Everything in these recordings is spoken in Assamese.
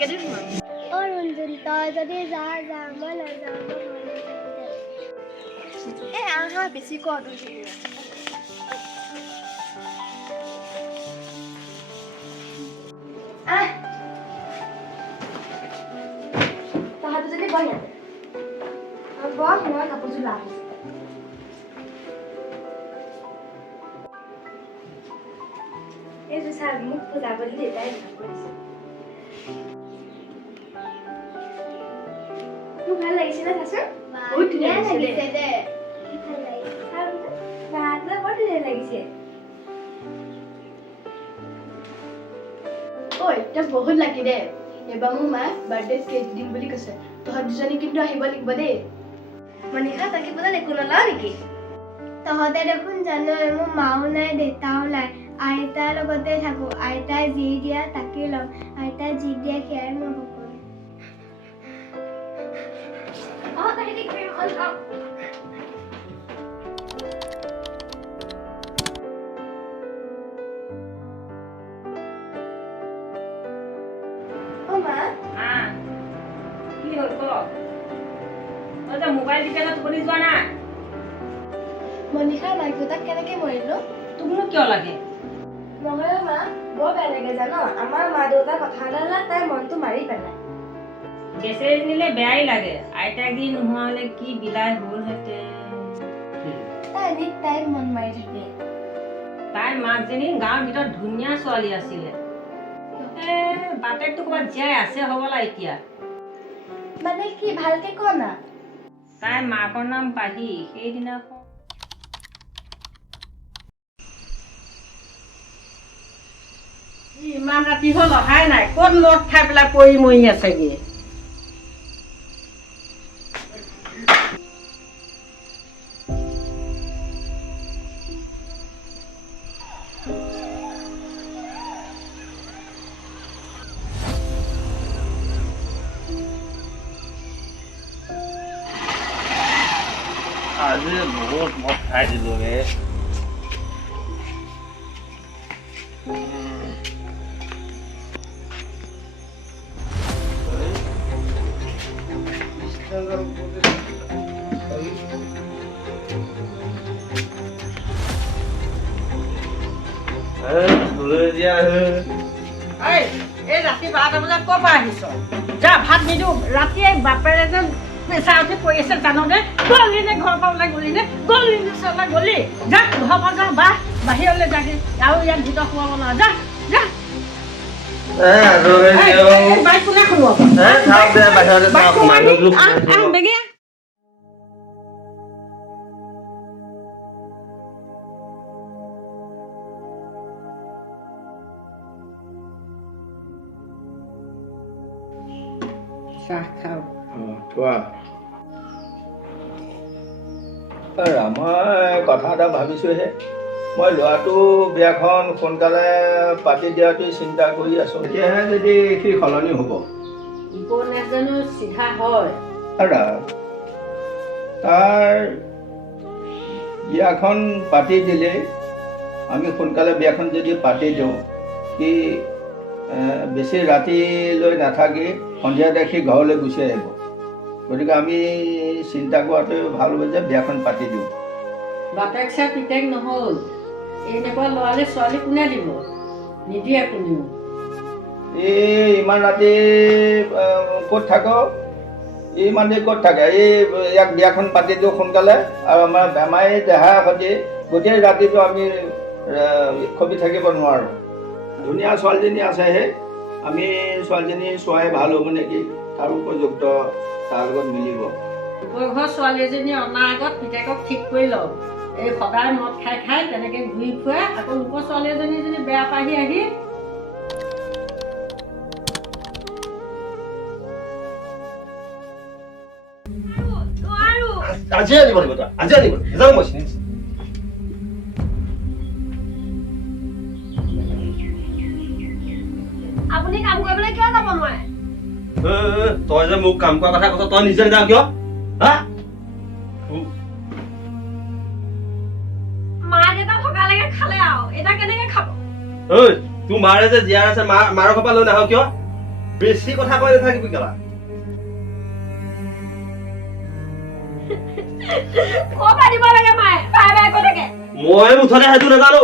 লাগে দেই তোমাক ৰঞ্জন তই যদি যা মই নাযাওঁ আহা বেছি কৰ তাহাঁতে যদি বহ ইয়াতে বহ মই কাপোৰযোৰ লাভ এইযোৰ চাৰ মোক পূজা কৰি দেউতাই কৰিছে মোক ভাল লাগিছে না চাচোন বহুত ধুনীয়া লাগিছে দে বৰ ধুনীয়া লাগিছে ঐ তই বহুত লাগি দে এবাৰ মোৰ মায়ে বাৰ্থডে কেক দিম বুলি কৈছে তহঁত দুজনী কিন্তু আহিব লাগিব দেই মনিষা তাকে বোলে একো নলওঁ নেকি তহঁতে দেখোন জানই মোৰ মাও নাই দেউতাও নাই আইতাৰ লগতে থাকো আইতাই যি দিয়া তাকে ল'ম আইতাই যি দিয়া সেয়াই মই সকলো মোবাইল টিপে টোপনি যোৱা নাই মনিষাৰ মাক দেউতাক কেনেকে মৰিলো তোকনো কিয় লাগে নহয় মা বৰ বেয়া লাগে জানো আমাৰ মা দেউতাৰ কথা এটালে তাই মনটো মাৰি পেলাই বেচেৰি নিলে বেয়াই লাগে আইতাক দি নোহোৱা হলে কি বিলাই হ'লহেঁতেন তাই এদিন তাইক মন মাৰি থাকে তাইৰ মাকজনী গাঁৱৰ ভিতৰত ধুনীয়া ছোৱালী আছিলে বাপেকটো ক'ৰবাত জীয়াই আছে হ'বলা এতিয়া মানে কি ভালকে ক না তাইৰ মাকৰ নাম পাহি সেইদিনাখন ইমান ৰাতি হ'ল অহাই নাই ক'ত মদ খাই পেলাই পৰি মৰি আছেগে আজি বহুত মদ খাই দিলো ৰে এই ৰাতি 12টা বজাত ক'ৰ পৰা আহিছ যা ভাত নিদিওঁ ৰাতিয়ে বাপেৰে যেন পেচা উঠি পৰি আছে জাননে গলি নে ঘৰৰ পৰা ওলাই গলি নে গলি যা ঘৰৰ পৰা যা বাহিৰলৈ যাগে আৰু ইয়াত ভিতৰত সোমাব নোৱাৰা যা যা বাইক কোনে সোমাব বেগে চাহ খাওঁ থোৱা মই কথা এটা ভাবিছোঁহে মই ল'ৰাটো বিয়াখন সোনকালে পাতি দিয়াটোৱে চিন্তা কৰি আছোঁ তেতিয়াহে যদি সি সলনি হ'ব উপন্যাস জানো চিধা হয় তাৰ বিয়াখন পাতি দিলে আমি সোনকালে বিয়াখন যদি পাতি দিওঁ সি বেছি ৰাতিলৈ নাথাকি সন্ধিয়া দেখি ঘৰলৈ গুচি আহিব গতিকে আমি চিন্তা কৰাটো ভাল হ'ব যে বিয়াখন পাতি দিওঁ বাপেক চাই পিতেক নহ'ল এনেকুৱা ল'ৰালে ছোৱালী কোনে দিব নিদিয়ে কোনেও এই ইমান ৰাতি ক'ত থাক ইমান দেৰি ক'ত থাকে ইয়াক বিয়াখন পাতি দিওঁ সোনকালে আৰু আমাৰ বেমাৰী দেহা সৈতে গোটেই ৰাতিটো আমি খবি থাকিব নোৱাৰোঁ ধুনীয়া ছোৱালীজনী আছেহে আমি ছোৱালীজনী চোৱাই ভাল হ'ব নেকি তাৰ উপযুক্ত তাৰ লগত মিলিব ঘৰ ছোৱালী এজনী অনাৰ আগত পিতেকক ঠিক কৰি লওঁ এই সদায় মদ খাই খাই তেনেকৈ ঘূৰি ফুৰে আকৌ লোকৰ ছোৱালী এজনী যদি বেয়া পাহি আহি আজি আনিব লাগিব তই আজি আনিব যাওঁ মই চিনি আপুনি কাম কৰিবলৈ কিয় যাব নোৱাৰে তই যে মোক কাম কৰা কথা কৈছ তই নিজে যাওঁ কিয় হা মা দেউতা থকালৈকে খালে আৰু এটা কেনেকে খাব ঐ তোৰ মাৰে যে জীয়াৰ আছে মাৰৰ ঘৰৰ পৰা লৈ নাহ কিয় বেছি কথা কৈ নাথাকিবি কেলা ক'ৰপৰা দিব লাগে মায়ে বাই বাই কৈ থাকে মই মুঠতে সেইটো নাজানো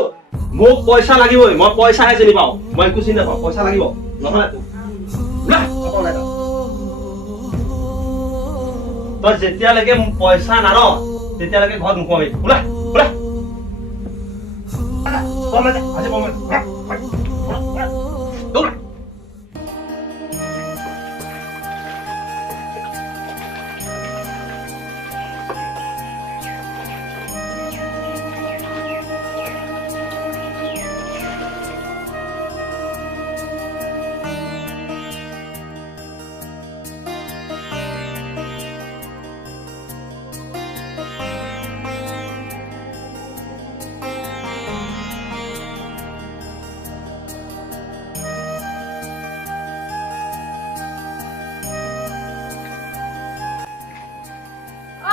মোক পইচা লাগিবই মই পইচাহে চিনি পাওঁ মই একো চিনি নাপাওঁ পইচা লাগিব নহ'লে তই যেতিয়ালৈকে পইচা নান তেতিয়ালৈকে ঘৰত নোকোৱাবি ওলা ওলা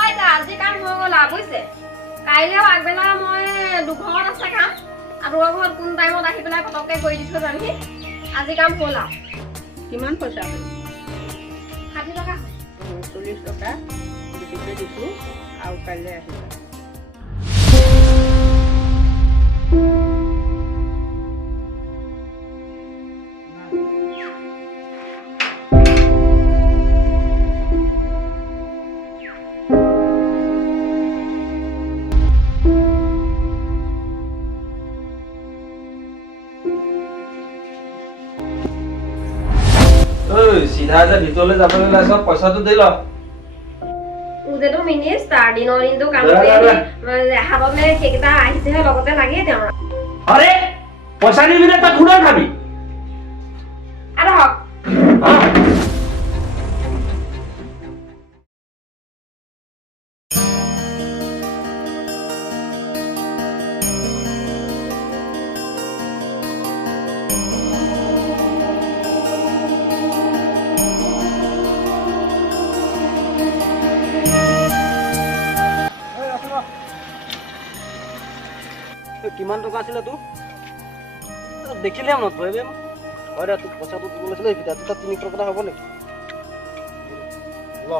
আজি আজি কাম হৈ গ'ল বুজিছে কাইলৈও আগবেলা মই দুঘৰত আছে কাম আৰু ঘৰত কোন টাইমত আহি পেলাই পটককৈ কৰি দি থৈ যামহি আজি কাম হ'ল আৰু কিমান পইচা 60 টকা 40 টকা বেছিকৈ দিছোঁ আৰু কাইলৈ আহিবা চিধা যে ভিতৰলৈ যাবলৈ ওলাইছ পইচাটো দি ল উজেটো মিনিষ্টাৰ দিনৰ দিনটো কাম কৰি হাতত সেইকেইটা আহিছেহে লগতে লাগেই তেওঁৰ আৰে পইচা নিবি নে তই খুদা খাবি আৰু হওক কিমান টকা আছিলে তোৰ দেখিলে মনত পৰে হয় দে তোক পইচাটো দিব লৈছিলে তাত 300 টকা হ'ব নেকি ল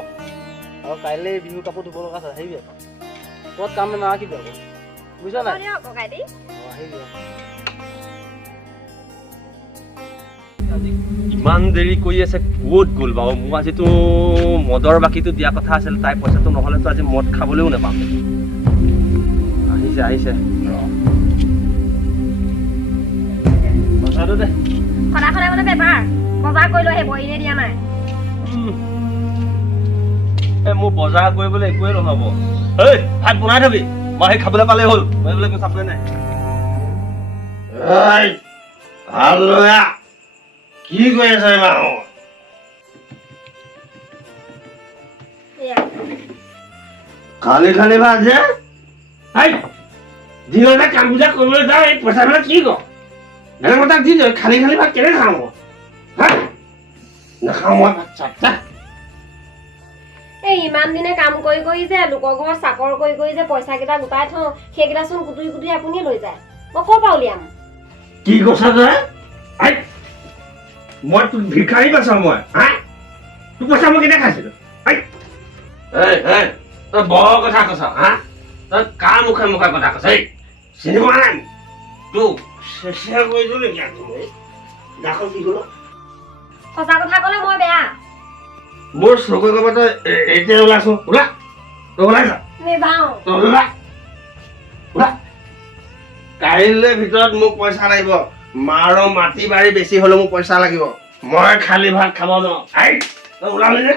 আৰু কাইলৈ বিহু কাপোৰ ধুব লগা আছে আহিবি তোৰ কাম নাৰাখিবি আকৌ বুজিছ নাই আহিবি ইমান দেৰি কৰি আছে ক'ত গ'ল বাৰু মোক আজিতো মদৰ বাকীটো দিয়া কথা আছিল তাই পইচাটো নহ'লেতো আজি মদ খাবলৈও নাপাম আহিছে আহিছে পইচাটো দে সদায় সদায় মানে বেপাৰ বজাৰ কৰি লৈ আহিব এনে দিয়া নাই মোৰ বজাৰ কৰিবলৈ একোৱে নহ'ব এই ভাত বনাই থবি মই সেই খাবলৈ পালেই হ'ল মই বোলে একো চাবলৈ নাই ভাল ল'ৰা কি কৰি আছে খালি খালি ভাত যে দিনতে কাম পূজা কৰিবলৈ যাওঁ এই পইচাবিলাক কি ক বেলেগ তাক দি দিওঁ খালি খালি ভাত কেনে খাওঁ নাখাওঁ মই ভাত চাপ এই ইমান দিনে কাম কৰি কৰি যে লোকৰ ঘৰত চাকৰ কৰি কৰি যে পইচা কেইটা গোটাই থওঁ সেইকেইটা চোন কুটুৰি কুটুৰি আপুনিয়ে লৈ যায় মই ক'ৰ পৰা উলিয়াম কি কৈছা তই মই তোক ভিক্ষাৰী পাইছোঁ মই তোৰ পইচা মই কেতিয়া খাইছিলোঁ তই বৰ কথা কৈছ তই কাৰ মুখে মুখে কথা কৈছ চিনি পোৱা নাই তোক চেষ্টা কৰিছোঁ নেকি দাখল কি ক'লো সঁচা কথা ক'লে মই বেয়া মোৰ চকুৰ কবা তই এতিয়া ওলাইছো ওলা তই ওলাইছ নেযাওঁ তই ওলা ওলা কাইলৈ ভিতৰত মোক পইচা লাগিব মাৰ মাটি বাৰী বেছি হ'লেও মোক পইচা লাগিব মই খালি ভাত খাব নোৱাৰো তই ওলালি নে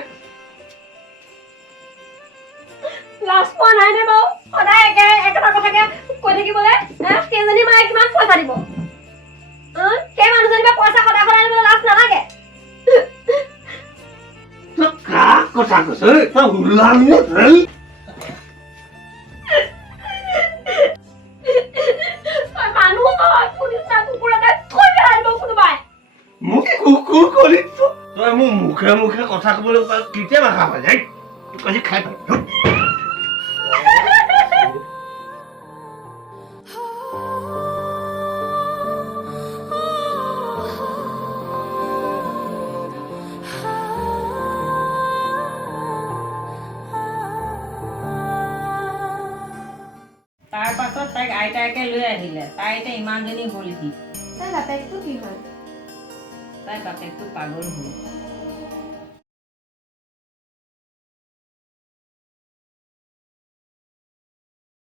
লাজ পোৱা নাই নে বাৰু সদায় একেটা কথাকে কৈ থাকিবলৈ কেইজনী মায়ে কিমান পইচা দিব সেই মানুহজনী বা পইচা সদায় সদায় দিবলৈ লাজ নালাগে তই কাক কথা কৈছ তই ওলালি নে মানুহ নহয় পুলিচ না কুকুৰ এটা থৈ পেলাই দিব কোনোবাই মোক কুকুৰ কৰি তই মোৰ মুখে মুখে কথা ক'বলৈ কেতিয়াবা খাব যায় তোক আজি খাই আইতাকে লৈ আহিলে তাই এতিয়া ইমানজনী হ'লহি তাই বাপেকটো কি হয়? তাই বাপেকটো পাগল হ'ল